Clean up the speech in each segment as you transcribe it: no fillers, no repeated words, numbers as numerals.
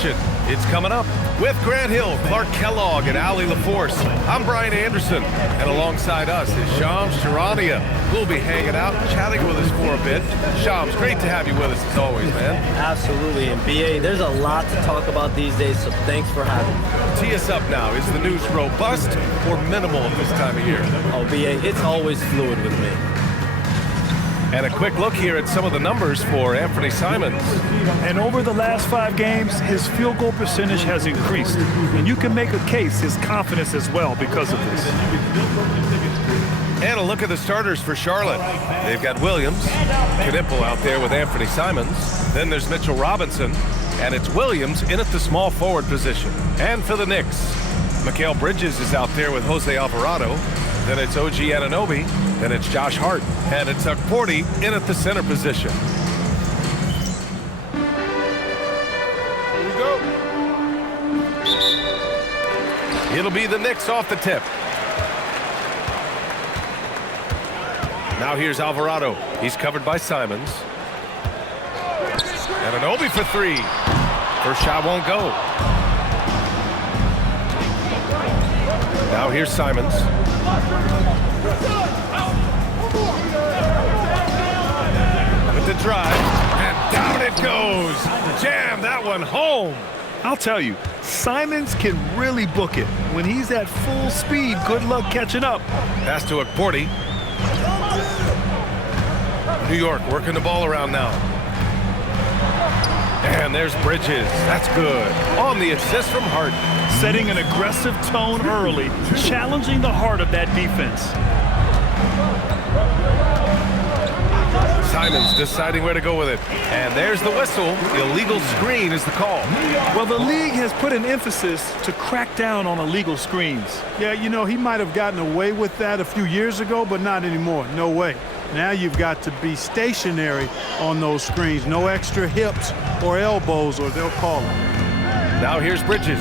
action. It's coming up with Grant Hill, Clark Kellogg, and Ali LaForce. I'm Brian Anderson, and alongside us is Shams Charania. We'll be hanging out, chatting with us for a bit. Shams, great to have you with us as always, man. Absolutely, and BA, there's a lot to talk about these days, so thanks for having me. Tee us up now. Is the news robust or minimal at this time of year? Oh, BA, it's always fluid with me. And a quick look here at some of the numbers for Anthony Simons. And over the last 5 games, his field goal percentage has increased. And you can make a case his confidence as well because of this. And a look at the starters for Charlotte. They've got Williams, Knipple out there with Anthony Simons. Then there's Mitchell Robinson, and it's Williams in at the small forward position. And for the Knicks, Mikal Bridges is out there with Jose Alvarado. Then it's OG Anunoby. Then it's Josh Hart. And it's Porty in at the center position. Here we go. It'll be the Knicks off the tip. Now here's Alvarado. He's covered by Simons. Anunoby for 3. First shot won't go. Now here's Simons. With the drive, and down it goes. Jam that one home. I'll tell you, Simons can really book it. When he's at full speed, good luck catching up. Pass to Porty. New York working the ball around now. And there's Bridges. That's good. On the assist from Hart. Setting an aggressive tone early, challenging the heart of that defense. Simons deciding where to go with it. And there's the whistle. Illegal screen is the call. Well, the league has put an emphasis to crack down on illegal screens. Yeah, you know, he might have gotten away with that a few years ago, but not anymore. No way. Now you've got to be stationary on those screens. No extra hips or elbows, or they'll call it. Now here's Bridges.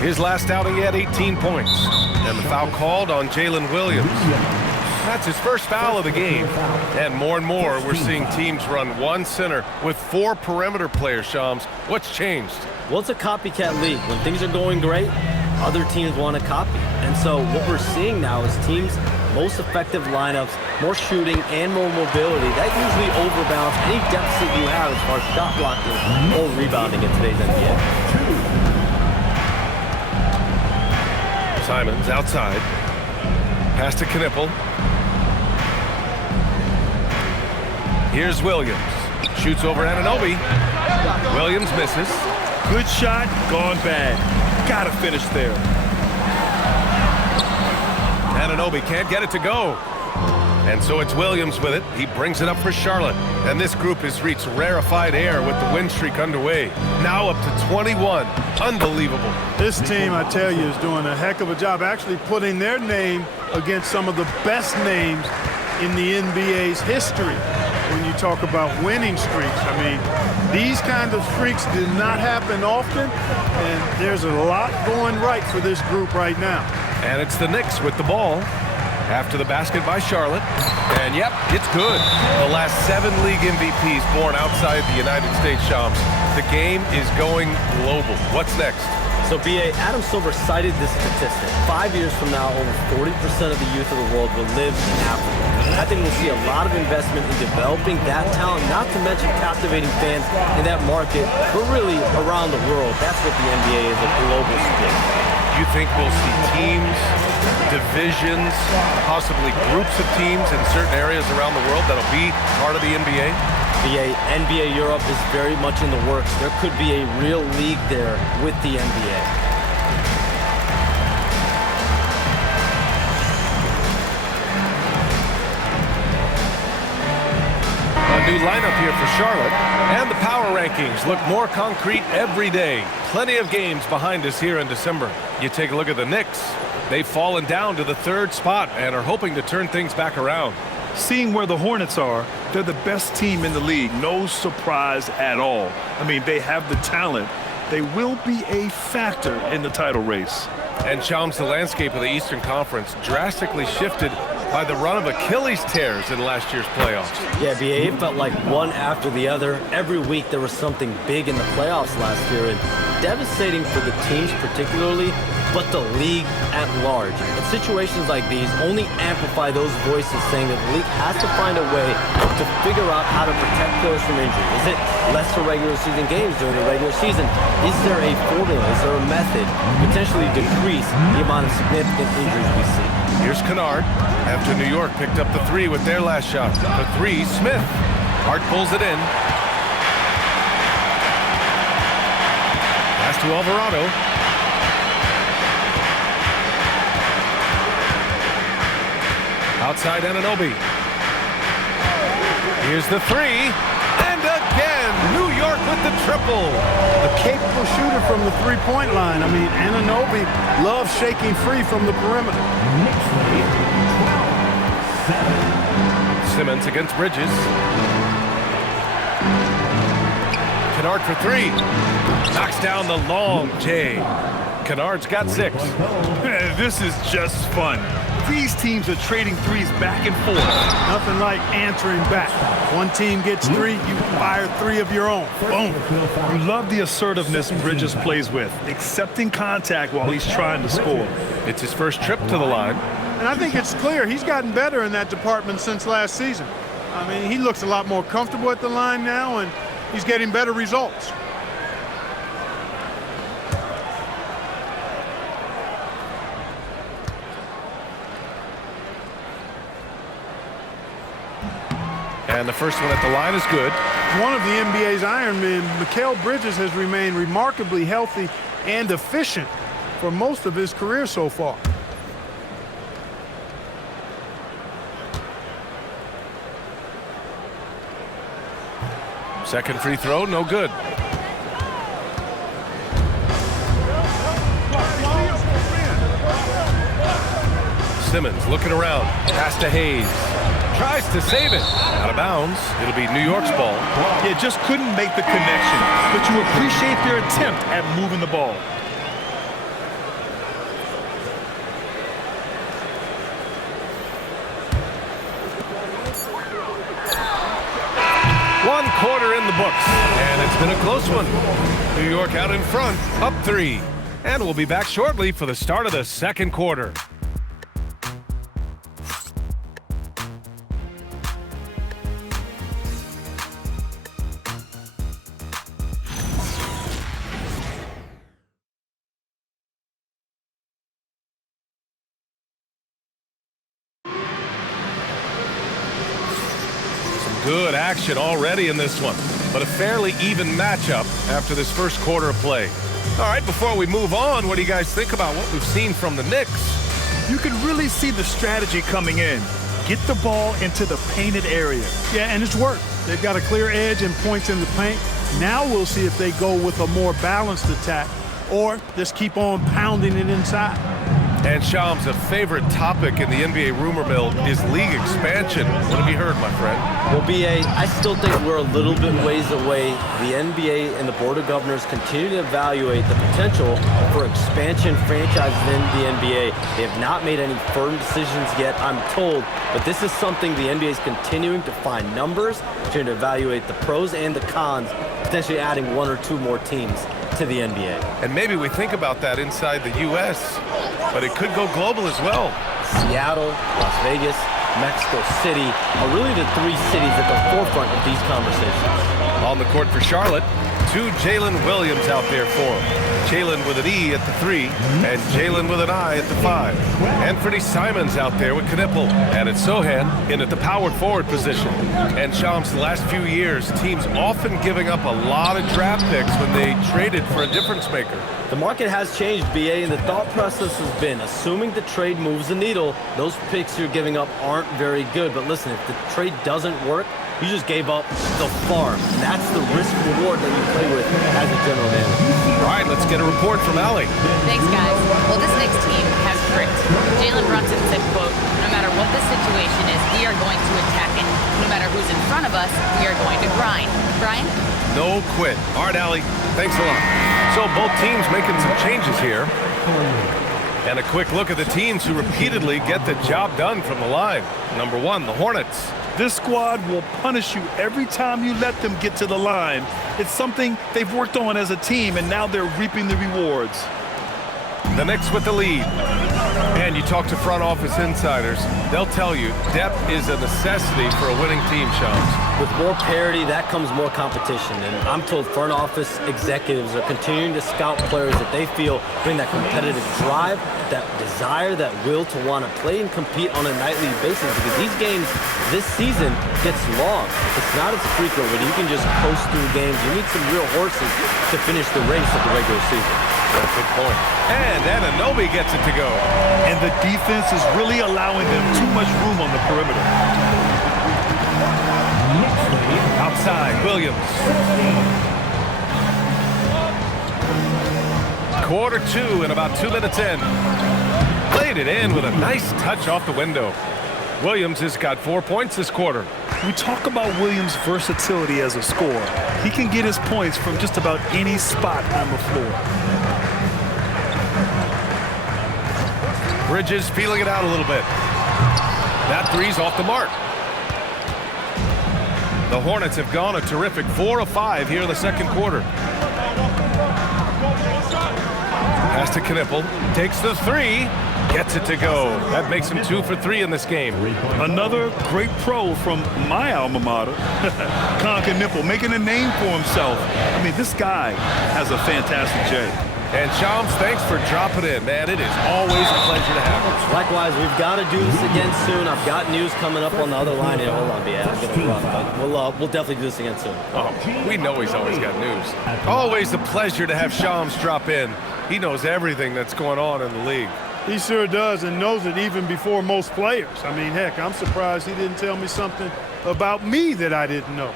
His last outing, he had 18 points. And the foul called on Jalen Williams. That's his first foul of the game. And more we're seeing teams run one center with 4 perimeter players, Shams. What's changed? Well, it's a copycat league. When things are going great, other teams want to copy. And so what we're seeing now is teams' most effective lineups, more shooting, and more mobility. That usually overbalances any deficit you have as far as shot blocking or rebounding in today's NBA. Simons outside. Pass to Knipple. Here's Williams. Shoots over Anunoby. Williams misses. Good shot, gone bad. Gotta finish there. Anunoby can't get it to go. And so it's Williams with it. He brings it up for Charlotte. And this group has reached rarefied air with the win streak underway. Now up to 21. Unbelievable. This team, I tell you, is doing a heck of a job actually putting their name against some of the best names in the NBA's history. When you talk about winning streaks, I mean, these kinds of streaks do not happen often, and there's a lot going right for this group right now. And it's the Knicks with the ball. After the basket by Charlotte. And yep, it's good. The last 7 league MVPs born outside the United States, Shams. The game is going global. What's next? So, BA, Adam Silver cited this statistic. 5 years from now, over 40% of the youth of the world will live in Africa. I think we'll see a lot of investment in developing that talent, not to mention captivating fans in that market, but really around the world. That's what the NBA is, a global sport. You think we'll see teams, divisions, possibly groups of teams in certain areas around the world that'll be part of the NBA? The NBA Europe is very much in the works. There could be a real league there with the NBA. A new lineup here for Charlotte, and the power rankings look more concrete every day. Plenty of games behind us here in December. You take a look at the Knicks. They've fallen down to the 3rd spot and are hoping to turn things back around. Seeing where the Hornets are, they're the best team in the league. No surprise at all. I mean, they have the talent. They will be a factor in the title race. And Shams, the landscape of the Eastern Conference drastically shifted by the run of Achilles tears in last year's playoffs. Yeah, BA, it felt like one after the other. Every week there was something big in the playoffs last year, and devastating for the teams particularly, but the league at large. And situations like these only amplify those voices saying that the league has to find a way to figure out how to protect players from injury. Is it lesser regular season games during the regular season? Is there a formula? Is there a method to potentially decrease the amount of significant injuries we see? Here's Kennard after New York picked up the three with their last shot. The three, Smith. Hart pulls it in. Pass to Alvarado. Outside Anunoby. Here's the three. And again, New York with the triple. A capable shooter from the three-point line. I mean, Anunoby loves shaking free from the perimeter. Simmons against Bridges. Kennard for three. Knocks down the long J. Kennard's got 6. This is just fun. These teams are trading threes back and forth. Nothing like answering back. One team gets 3, you fire 3 of your own. Boom. You love the assertiveness Bridges plays with, accepting contact while he's trying to score. It's his first trip to the line. And I think it's clear he's gotten better in that department since last season. I mean, he looks a lot more comfortable at the line now, and he's getting better results. And the first one at the line is good. One of the NBA's Iron Men, Mikal Bridges, has remained remarkably healthy and efficient for most of his career so far. Second free throw, no good. Simmons looking around. Pass to Hayes. Tries to save it. Out of bounds. It'll be New York's ball. Yeah, just couldn't make the connection, but you appreciate their attempt at moving the ball. One quarter in the books, and it's been a close one. New York out in front, up 3. And we'll be back shortly for the start of the second quarter. Good action already in this one, but a fairly even matchup after this first quarter of play. All right, before we move on, what do you guys think about what we've seen from the Knicks? You can really see the strategy coming in. Get the ball into the painted area. Yeah, and it's worked. They've got a clear edge and points in the paint. Now we'll see if they go with a more balanced attack or just keep on pounding it inside. And Shams, a favorite topic in the NBA rumor mill is league expansion. What have you heard, my friend? Well, BA, I still think we're a little bit ways away. The NBA and the Board of Governors continue to evaluate the potential for expansion franchises in the NBA. They have not made any firm decisions yet, I'm told, but this is something the NBA is continuing to find numbers, to evaluate the pros and the cons, potentially adding 1 or 2 more teams to the NBA. And maybe we think about that inside the U.S., but it could go global as well. Seattle, Las Vegas, Mexico City are really the 3 cities at the forefront of these conversations. On the court for Charlotte, 2 Jalen Williams out there for him. Jalen with an E at the 3, and Jalen with an I at the 5. Anthony Simons out there with Knippel, and it's Sohan in at the powered forward position. And Shams, the last few years, teams often giving up a lot of draft picks when they traded for a difference maker. The market has changed, BA, and the thought process has been, assuming the trade moves the needle, those picks you're giving up aren't very good. But listen, if the trade doesn't work, you just gave up the farm. And that's the risk-reward that you play with as a general manager. All right, let's get a report from Allie. Thanks, guys. Well, this Knicks team has grit. Jalen Brunson said, quote, no matter what the situation is, we are going to attack it. No matter who's in front of us, we are going to grind. Brian? No quit. All right, Allie, thanks a lot. So both teams making some changes here. And a quick look at the teams who repeatedly get the job done from the line. Number 1, the Hornets. This squad will punish you every time you let them get to the line. It's something they've worked on as a team, and now they're reaping the rewards. The Knicks with the lead. And you talk to front office insiders, they'll tell you depth is a necessity for a winning team, Shams. With more parity, that comes more competition. And I'm told front office executives are continuing to scout players that they feel bring that competitive drive, that desire, that will to want to play and compete on a nightly basis. Because these games this season gets long. It's not as frequent where you can just coast through games. You need some real horses to finish the race of the regular season. That's a good point. And Anunoby gets it to go. And the defense is really allowing them too much room on the perimeter. Outside, Williams. Quarter 2 and about 2 minutes in. Played it in with a nice touch off the window. Williams has got 4 points this quarter. We talk about Williams' versatility as a scorer. He can get his points from just about any spot on the floor. Bridges feeling it out a little bit. That three's off the mark. The Hornets have gone a terrific 4 of 5 here in the second quarter. Pass to Knipple. Takes the 3. Gets it to go. That makes him 2 for 3 in this game. Another great pro from my alma mater, Knipple, making a name for himself. I mean, this guy has a fantastic J. And Shams, thanks for dropping in, man. It is always a pleasure to have you. Likewise, we've got to do this again soon. I've got news coming up on the other line here. Hold on, BA. I'm going to run, but we'll definitely do this again soon. Oh, we know he's always got news. Always a pleasure to have Shams drop in. He knows everything that's going on in the league. He sure does, and knows it even before most players. I mean, heck, I'm surprised he didn't tell me something about me that I didn't know.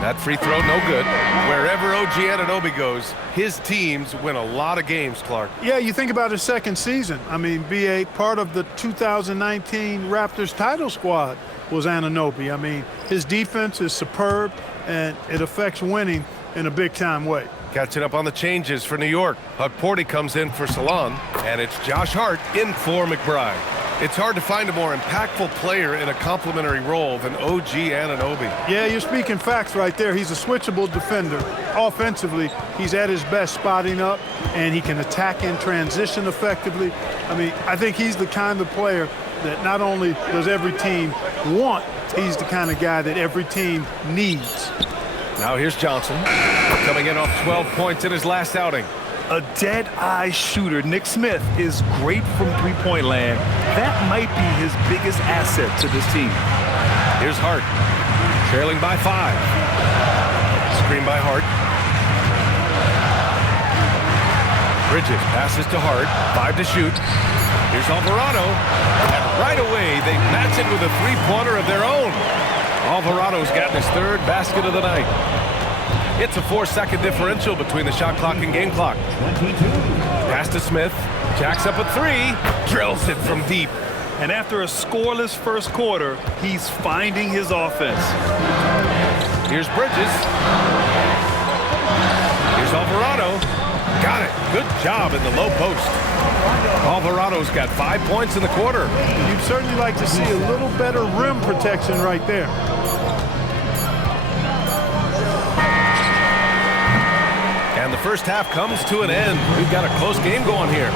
That free throw, no good. Wherever OG Anunoby goes, his teams win a lot of games, Clark. Yeah, you think about his second season. I mean, BA, part of the 2019 Raptors title squad was Anunoby. I mean, his defense is superb, and it affects winning in a big-time way. Catching up on the changes for New York. Hugporty comes in for Salon, and it's Josh Hart in for McBride. It's hard to find a more impactful player in a complementary role than OG Anunoby. Yeah, you're speaking facts right there. He's a switchable defender. Offensively, he's at his best spotting up, and he can attack in transition effectively. I mean, I think he's the kind of player that not only does every team want, he's the kind of guy that every team needs. Now here's Johnson, coming in off 12 points in his last outing. A dead-eye shooter. Nick Smith is great from three-point land. That might be his biggest asset to this team. Here's Hart, trailing by 5. Screen by Hart. Bridges passes to Hart, 5 to shoot. Here's Alvarado, and right away they match it with a three-pointer of their own. Alvarado's gotten his 3rd basket of the night. It's a 4-second differential between the shot clock and game clock. Pass to Smith, jacks up a 3, drills it from deep. And after a scoreless first quarter, he's finding his offense. Here's Bridges. Here's Alvarado. Got it. Good job in the low post. Alvarado's got 5 points in the quarter. You'd certainly like to see a little better rim protection right there. And the first half comes to an end. We've got a close game going here.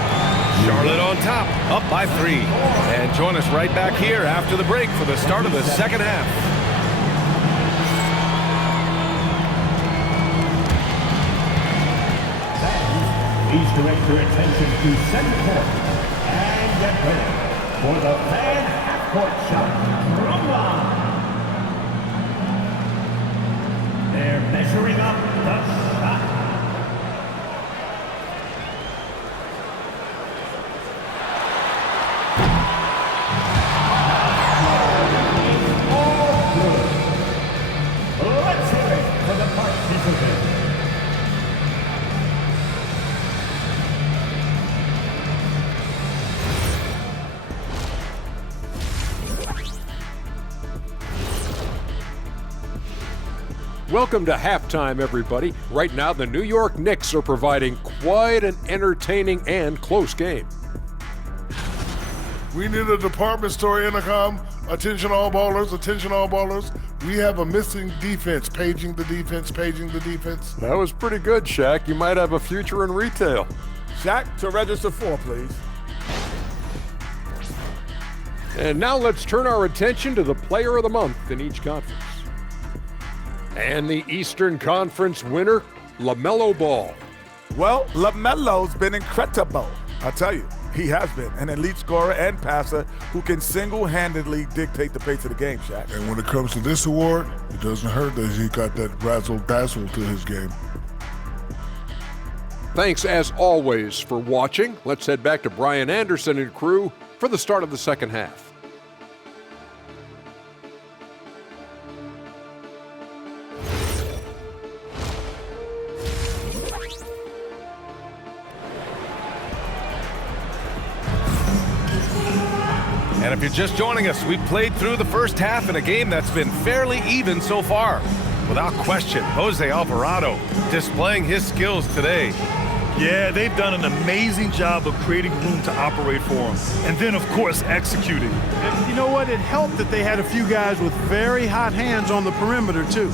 Charlotte on top, up by 3. And join us right back here after the break for the start of the second half. Please direct your attention to center court and get ready for the fan half-court shot from line. They're measuring up the shot. All good. Let's hear it for the participants. Welcome to halftime, everybody. Right now, the New York Knicks are providing quite an entertaining and close game. We need a department store intercom. Attention all ballers, attention all ballers. We have a missing defense. Paging the defense, paging the defense. That was pretty good, Shaq. You might have a future in retail. Shaq, to register 4, please. And now let's turn our attention to the player of the month in each conference. And the Eastern Conference winner, LaMelo Ball. Well, LaMelo's been incredible. I'll tell you, he has been an elite scorer and passer who can single-handedly dictate the pace of the game, Shaq. And when it comes to this award, it doesn't hurt that he got that razzle-dazzle to his game. Thanks, as always, for watching. Let's head back to Brian Anderson and crew for the start of the second half. And if you're just joining us, we played through the first half in a game that's been fairly even so far. Without question, Jose Alvarado displaying his skills today. Yeah, they've done an amazing job of creating room to operate for him. And then, of course, executing. And you know what? It helped that they had a few guys with very hot hands on the perimeter, too.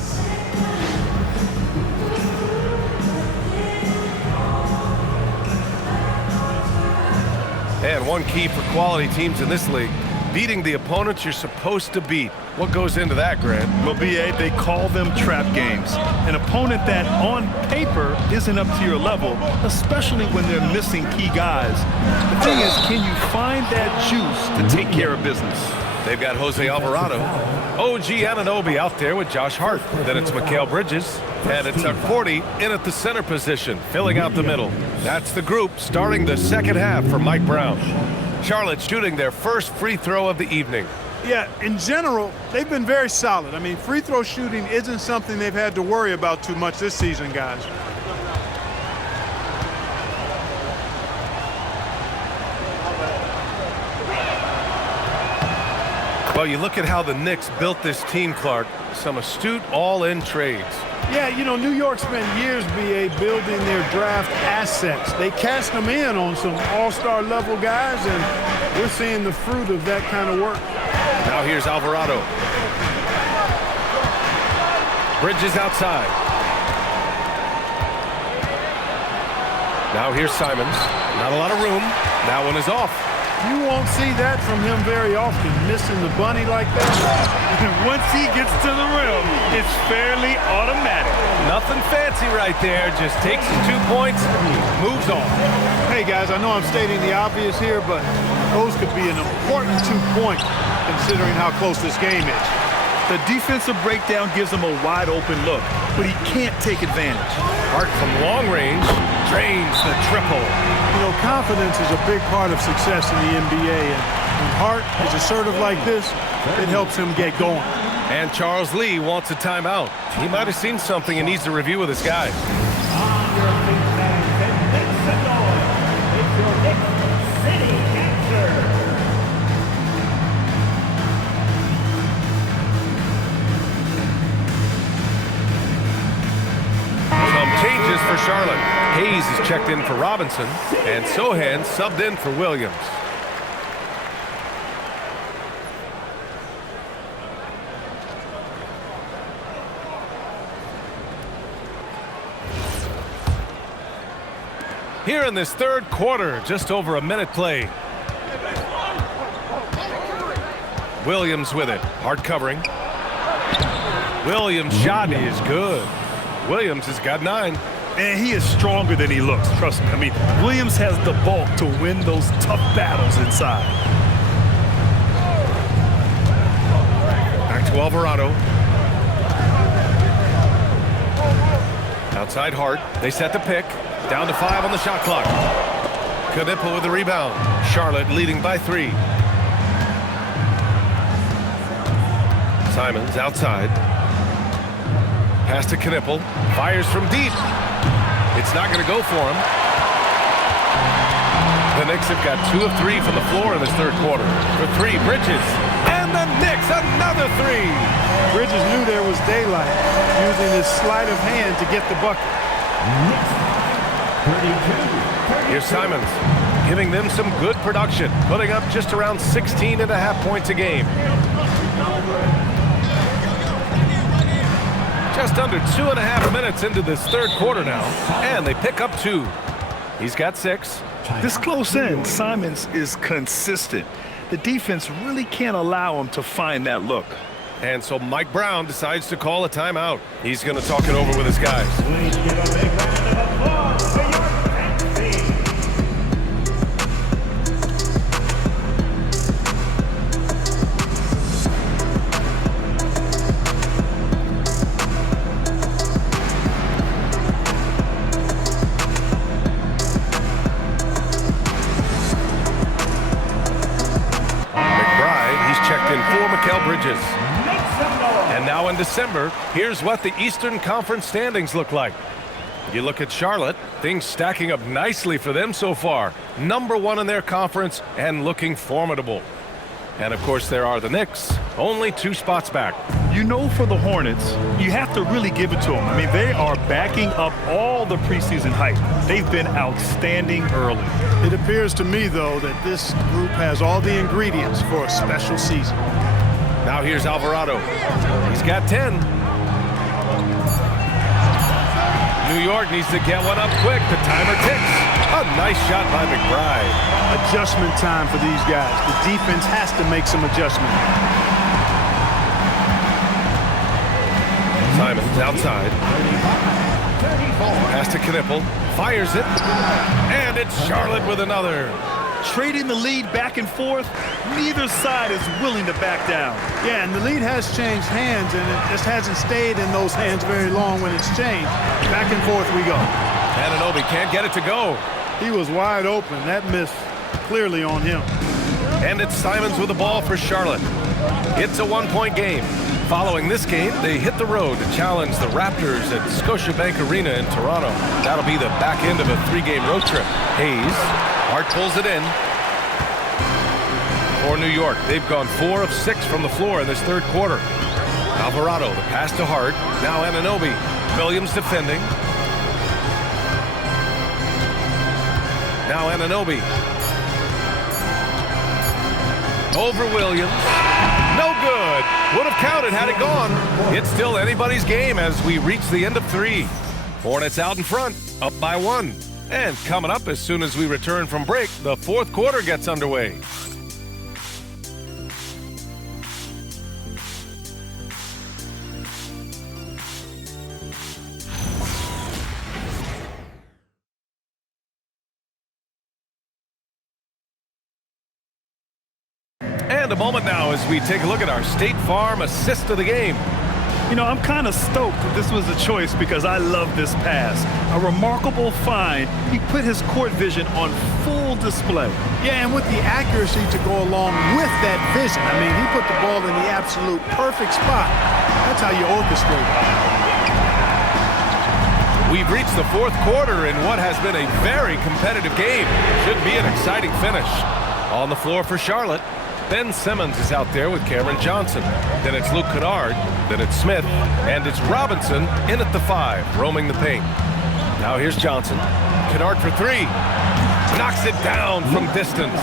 And one key for quality teams in this league, beating the opponents you're supposed to beat. What goes into that, Grant? Well, B.A., they call them trap games. An opponent that, on paper, isn't up to your level, especially when they're missing key guys. The thing is, can you find that juice to take care of business? They've got Jose Alvarado, OG Anunoby out there with Josh Hart. Then it's Mikal Bridges, and it's Forty in at the center position, filling out the middle. That's the group starting the second half for Mike Brown. Charlotte shooting their first free throw of the evening. Yeah, in general, they've been very solid. I mean, free throw shooting isn't something they've had to worry about too much this season, guys. Well, you look at how the Knicks built this team, Clark. Some astute all-in trades. Yeah, you know, New York spent years, B.A., building their draft assets. They cast them in on some all-star level guys, and we're seeing the fruit of that kind of work. Now here's Alvarado. Bridges outside. Now here's Simons. Not a lot of room. That one is off. You won't see that from him very often, missing the bunny like that. Once he gets to the rim, it's fairly automatic. Nothing fancy right there. Just takes the 2 points, moves on. Hey, guys, I know I'm stating the obvious here, but those could be an important 2 points considering how close this game is. The defensive breakdown gives him a wide-open look, but he can't take advantage. Hart from long range drains the triple. You know, confidence is a big part of success in the NBA, and when Hart is assertive like this, it helps him get going. And Charles Lee wants a timeout. He might have seen something and needs to review with his guys. On your feet, fans, and make some noise. It's your Knicks City Cancer. Changes for Charlotte. Hayes is checked in for Robinson, and Sohan subbed in for Williams. Here in this third quarter, just over a minute played. Williams with it. Hart covering. Williams' shot is good. Williams has got 9. And he is stronger than he looks, trust me. I mean, Williams has the bulk to win those tough battles inside. Back to Alvarado. Outside Hart. They set the pick. Down to 5 on the shot clock. Knipple with the rebound. Charlotte leading by 3. Simons outside. Pass to Knipple. Fires from deep. It's not going to go for him. The Knicks have got 2 of 3 from the floor in this third quarter. For 3, Bridges. And And the Knicks, another three. Bridges knew there was daylight, using his sleight of hand to get the bucket. Here's Simons, giving them some good production, putting up just around 16.5 points a game. Just under 2.5 minutes into this third quarter now, and they pick up 2. He's got 6. This close in, Simons is consistent. The defense really can't allow him to find that look. And so Mike Brown decides to call a timeout. He's going to talk it over with his guys. Please give a big round of applause for your defense team. McBride, he's checked in for Mikal Bridges. And now in December, here's what the Eastern Conference standings look like. You look at Charlotte, things stacking up nicely for them so far. Number 1 in their conference and looking formidable. And of course there are the Knicks, only 2 spots back. You know, for the Hornets, you have to really give it to them. I mean, they are backing up all the preseason hype. They've been outstanding early. It appears to me, though, that this group has all the ingredients for a special season. Now here's Alvarado. He's got 10. New York needs to get one up quick. The timer ticks. A nice shot by McBride. Adjustment time for these guys. The defense has to make some adjustment. Simons outside. Pass to Knipple. Fires it. And it's Charlotte with another. Trading the lead back and forth, neither side is willing to back down. Yeah, and the lead has changed hands, and it just hasn't stayed in those hands very long when it's changed. Back and forth we go. Anunoby can't get it to go. He was wide open. That miss clearly on him. And it's Simons with the ball for Charlotte. It's a 1-point game. Following this game, they hit the road to challenge the Raptors at Scotiabank Arena in Toronto. That'll be the back end of a 3-game road trip. Hayes, Hart pulls it in. For New York, they've gone 4 of 6 from the floor in this third quarter. Alvarado, the pass to Hart. Now Anunoby. Williams defending. Now Anunoby. Over Williams. No good. Would have counted had it gone. It's still anybody's game as we reach the end of 3. Hornets out in front, up by 1. And coming up as soon as we return from break, the fourth quarter gets underway. And a moment now as we take a look at our State Farm assist of the game. You know, I'm kind of stoked that this was a choice because I love this pass. A remarkable find. He put his court vision on full display. Yeah, and with the accuracy to go along with that vision. I mean, he put the ball in the absolute perfect spot. That's how you orchestrate it. We've reached the fourth quarter in what has been a very competitive game. Should be an exciting finish. On the floor for Charlotte, Ben Simmons is out there with Cameron Johnson. Then it's Luke Kennard. Then it's Smith. And it's Robinson in at the 5, roaming the paint. Now here's Johnson. Kennard for 3. Knocks it down from distance.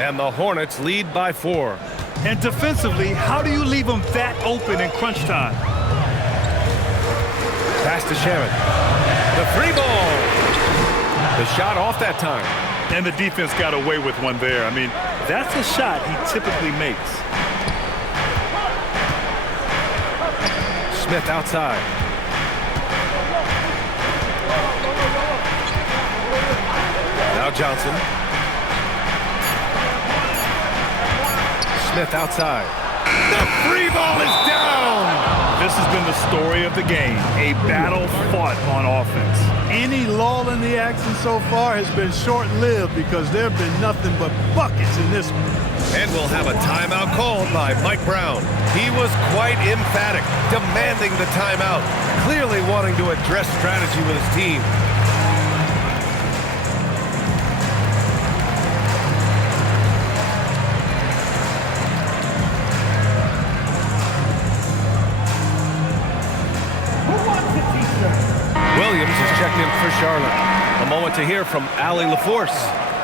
And the Hornets lead by 4. And defensively, how do you leave them that open in crunch time? Pass to Shaman. The 3 ball. The shot off that time. And the defense got away with one there. I mean, that's a shot he typically makes. Smith outside. Now Johnson. Smith outside. The 3 ball is down! This has been the story of the game, a battle fought on offense. Any lull in the action so far has been short-lived because there have been nothing but buckets in this one. And we'll have a timeout called by Mike Brown. He was quite emphatic, demanding the timeout, clearly wanting to address strategy with his team. Williams is checked in for Charlotte. A moment to hear from Allie LaForce.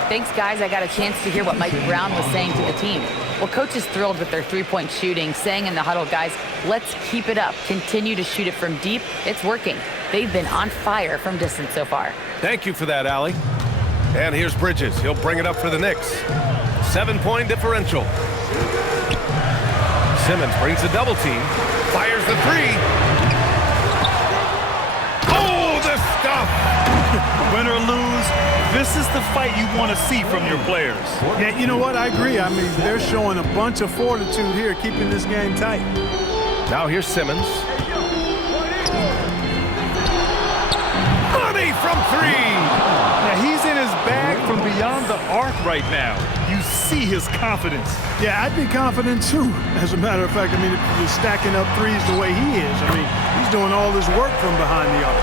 Thanks, guys. I got a chance to hear what Mike Brown was saying to the team. Well, coach is thrilled with their three-point shooting, saying in the huddle, guys, let's keep it up. Continue to shoot it from deep. It's working. They've been on fire from distance so far. Thank you for that, Allie. And here's Bridges. He'll bring it up for the Knicks. 7-point differential. Simmons brings a double team. Fires the three. Oh, the stuff! Win or lose, this is the fight you want to see from your players. Yeah, you know what? I agree. I mean, they're showing a bunch of fortitude here, keeping this game tight. Now here's Simmons. Money from three! Now he's in his bag from beyond the arc right now. You see his confidence. Yeah, I'd be confident too. As a matter of fact, I mean, if you're stacking up threes the way he is, I mean, he's doing all this work from behind the arc.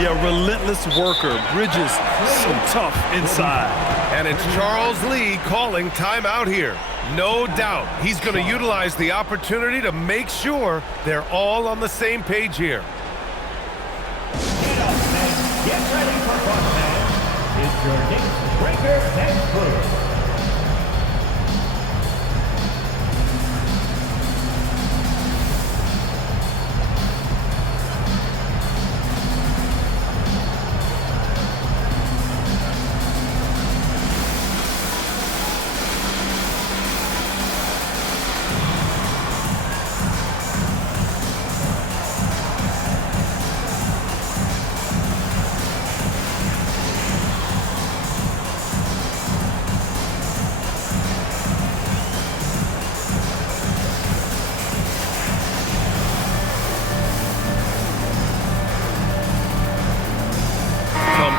Yeah, relentless worker. Bridges, so tough inside. And it's Charles Lee calling timeout here. No doubt he's going to utilize the opportunity to make sure they're all on the same page here. Get ready for fun, man. It's your Knicks breaker and crew.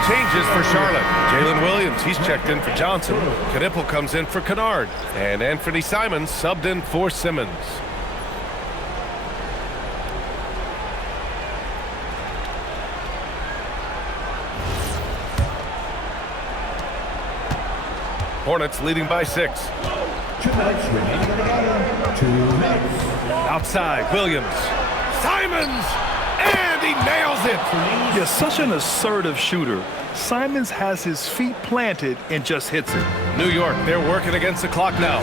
Changes for Charlotte. Jalen Williams, he's checked in for Johnson. Knipple comes in for Kennard. And Anthony Simons subbed in for Simmons. Hornets leading by 6. 2 minutes remaining in the game. 2 minutes. Outside, Williams. Simons! And he nails it! You're such an assertive shooter. Simons has his feet planted and just hits it. New York, they're working against the clock now.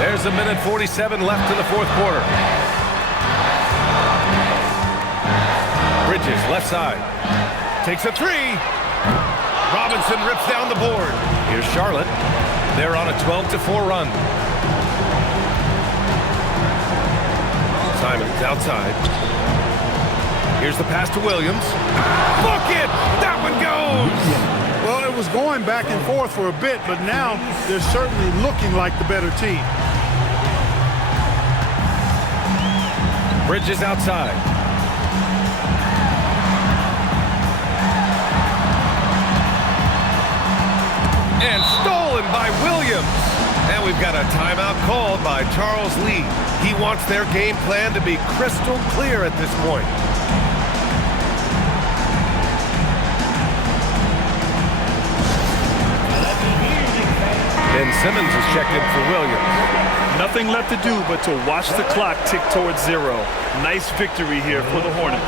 There's a minute 47 left in the fourth quarter. Bridges, left side. Takes a three. Robinson rips down the board. Here's Charlotte. They're on a 12-4 run. Simons outside. Here's the pass to Williams. Look it! That one goes! Well, it was going back and forth for a bit, but now they're certainly looking like the better team. Bridges outside. And stolen by Williams. And we've got a timeout called by Charles Lee. He wants their game plan to be crystal clear at this point. And Simmons is checked in for Williams. Nothing left to do but to watch the clock tick towards 0. Nice victory here for the Hornets.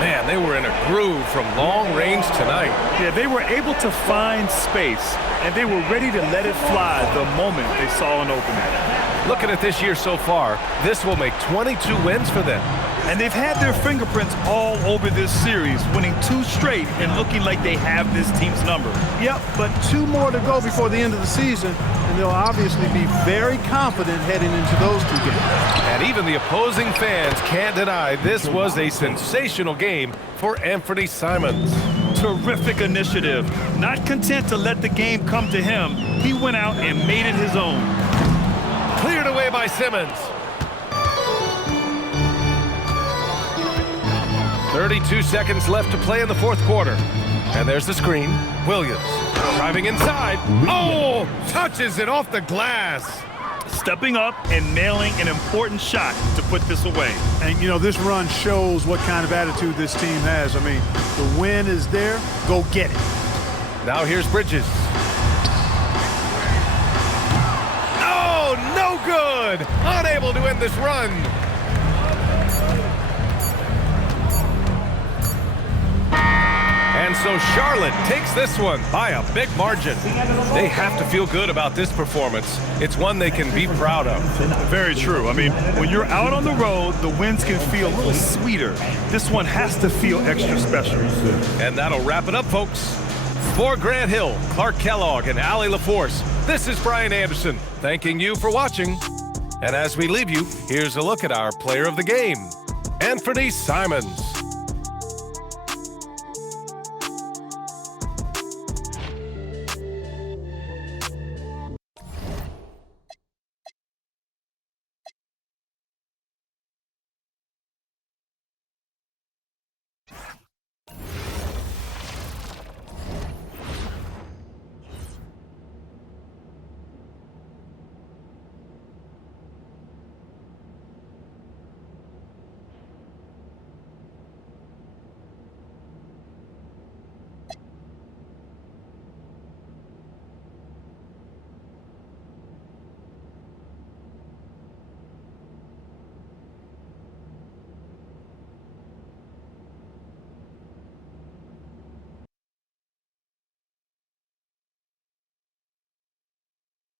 Man, they were in a groove from long range tonight. Yeah, they were able to find space, and they were ready to let it fly the moment they saw an opening. Looking at this year so far, this will make 22 wins for them. And they've had their fingerprints all over this series, winning 2 straight and looking like they have this team's number. Yep, but 2 more to go before the end of the season, and they'll obviously be very confident heading into those 2 games. And even the opposing fans can't deny this was a sensational game for Anthony Simons. Terrific initiative. Not content to let the game come to him, he went out and made it his own. Cleared away by Simmons. 32 seconds left to play in the fourth quarter. And there's the screen. Williams driving inside. Oh, touches it off the glass. Stepping up and nailing an important shot to put this away. And, you know, this run shows what kind of attitude this team has. I mean, the win is there. Go get it. Now here's Bridges. Oh, no good. Unable to end this run. So Charlotte takes this one by a big margin. They have to feel good about this performance. It's one they can be proud of. Very true. I mean, when you're out on the road, the wins can feel a little sweeter. This one has to feel extra special. And that'll wrap it up, folks. For Grant Hill, Clark Kellogg, and Allie LaForce, this is Brian Anderson, thanking you for watching. And as we leave you, here's a look at our player of the game, Anthony Simons.